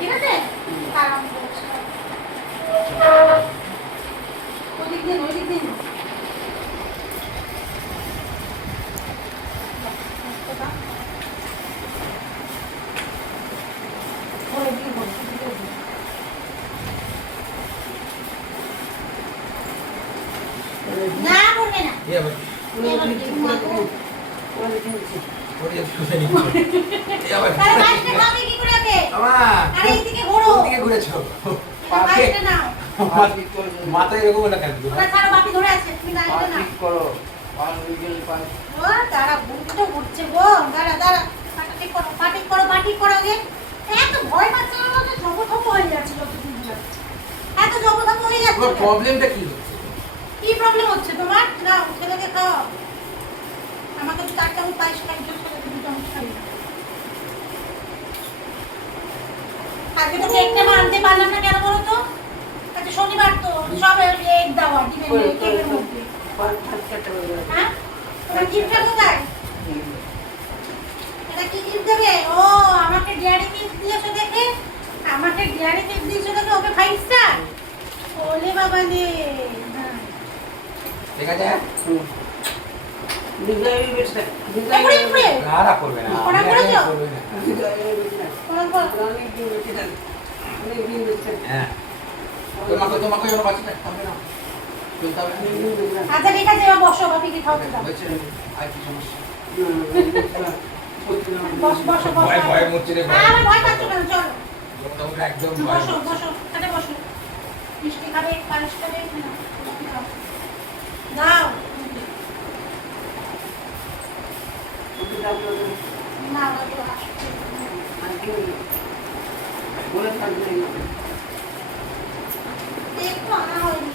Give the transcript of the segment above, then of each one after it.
ঠিক আছে আরাম করছে ওদিক দিন ওদিক দিন না করবে না মাথায় এরকম না কেন দাঁড়া বুকটা উঠছে গো দাঁড়া দাঁড়া পাটি করো আগে এত ভয় পাচ্ছে না তো জবথপ হয়ে যাচ্ছে যতদিন যাচ্ছে এত জবথপ হয়ে যাচ্ছে প্রবলেমটা কি হচ্ছে কি প্রবলেম হচ্ছে তোমার না ছেলেকে খাও আমাকে তো 4 চামচ পায়েস খাই জোর করে 2 চামচ খাই আজকে তো কেকটা আনতে পারলাম না কেন বলো তো আচ্ছা শনিবার তো সব এগ দাও ডিমের কেকের মধ্যে হ্যাঁ তোমার গিফটটা কোথায় এটা কি গিফট দেবে ও আমাকে ডেয়ারি মিল্ক দিয়েছো দেখে আমাকে ডেয়ারি মিল্ক দিয়েছো দেখে ওকে 5 স্টার ওলে বাবা রে ঠিক আছে ওরা করবে না ওরা করেছো ওরা হ্যাঁ তোমাকে ওরা বাচ্চাটা খাবে না আচ্ছা ঠিক আছে এবার বসো বাপিকে খাওয়াতে দাও আর কি সমস্যা বসো বসো বসো ভয় ভয় মরছে রে আমি ভয় পাচ্ছি না চলো তোমরা একদম ভয় বসো বসো এখানে বসো মিষ্টি খাবে পায়েস খাবে দাও না বাবু একটু আনা হয়নি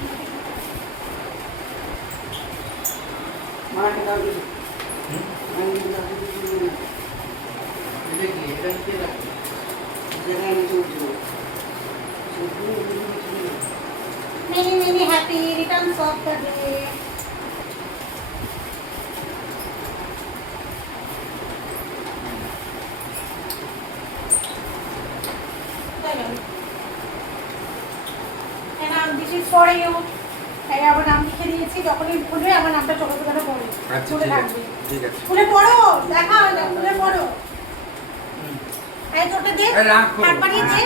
many many happy returns of the day and this is for you তাই আবার নাম লিখে দিয়েছি যখনই খুলবে আমার নামটা চোখে চোখে পড়ে খুলে থাকবে ঠিক আছে খুলে পড়ো দেখা হয় না খুলে পড়ো এই চোখে দে হাত বাড়িয়ে দে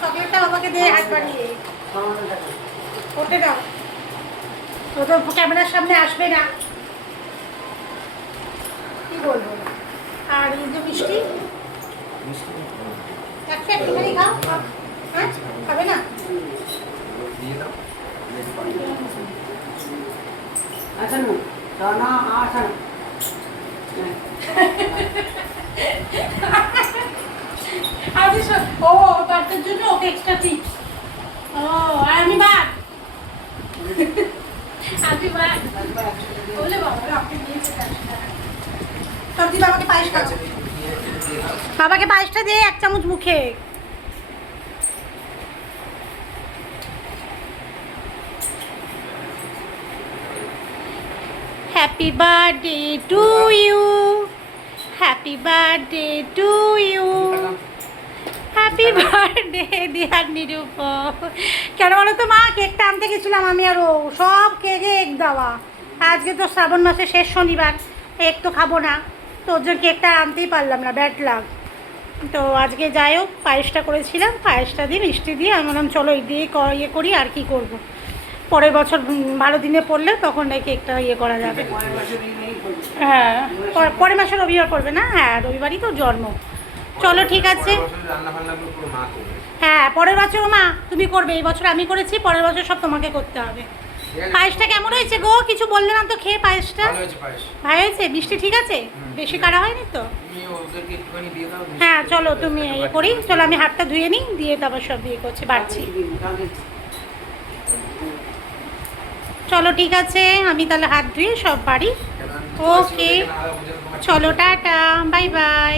চকলেটটা বাবাকে দে হাত বাড়িয়ে ওঠে দাও তো তো ক্যামেরার সামনে আসবে না কি বলবো আর এই যে মিষ্টি একটুখানি খাও হ্যাঁ খাবে না দিয়ে দাও আরে ও বাচ্চার জন্য ওকে এক্সট্রা টিপস ও আর আমি বাদ আমি বাদ বলে বাবা আপনি নিয়েছে সত্যি বাবাকে পায়েস খাও বাবাকে পায়েসটা দে 1 চামচ মুখে happy birthday to you happy birthday to you happy birthday dear Nirup কেন বলো তো মা কেকটা আনতে গেছিলাম আমি আরও সব কেকে এক দেওয়া আজকে তো শ্রাবণ মাসের শেষ শনিবার এক তো খাবো না তো ওর জন্য কেকটা আনতেই পারলাম না ব্যাড লাগ তো আজকে যাই হোক পায়েসটা করেছিলাম পায়েসটা দিয়ে মিষ্টি দিয়ে আমি বললাম চলো এই দিয়ে ইয়ে করি আর কি করব পরের বছর ভালো দিনে পড়লে তখন এই কেকটা ইয়ে করা যাবে হ্যাঁ পরের মাসে রবিবার পড়বে না হ্যাঁ রবিবারই তো জন্ম চলো ঠিক আছে হ্যাঁ পরের বছর মা তুমি করবে এই বছর আমি করেছি পরের বছর সব তোমাকে করতে হবে পায়েসটা কেমন হয়েছে গো কিছু বললে না তো খেয়ে পায়েসটা ভালো হয়েছে মিষ্টি ঠিক আছে বেশি কাড়া হয়নি তো হ্যাঁ চলো তুমি ইয়ে করি চলো আমি হাতটা ধুয়ে নিই দিয়ে তারপর সব ইয়ে করছি বাড়ছি চলো ঠিক আছে আমি তাহলে হাত ধুয়ে সব বাড়ি ওকে চলো টাটা বাই বাই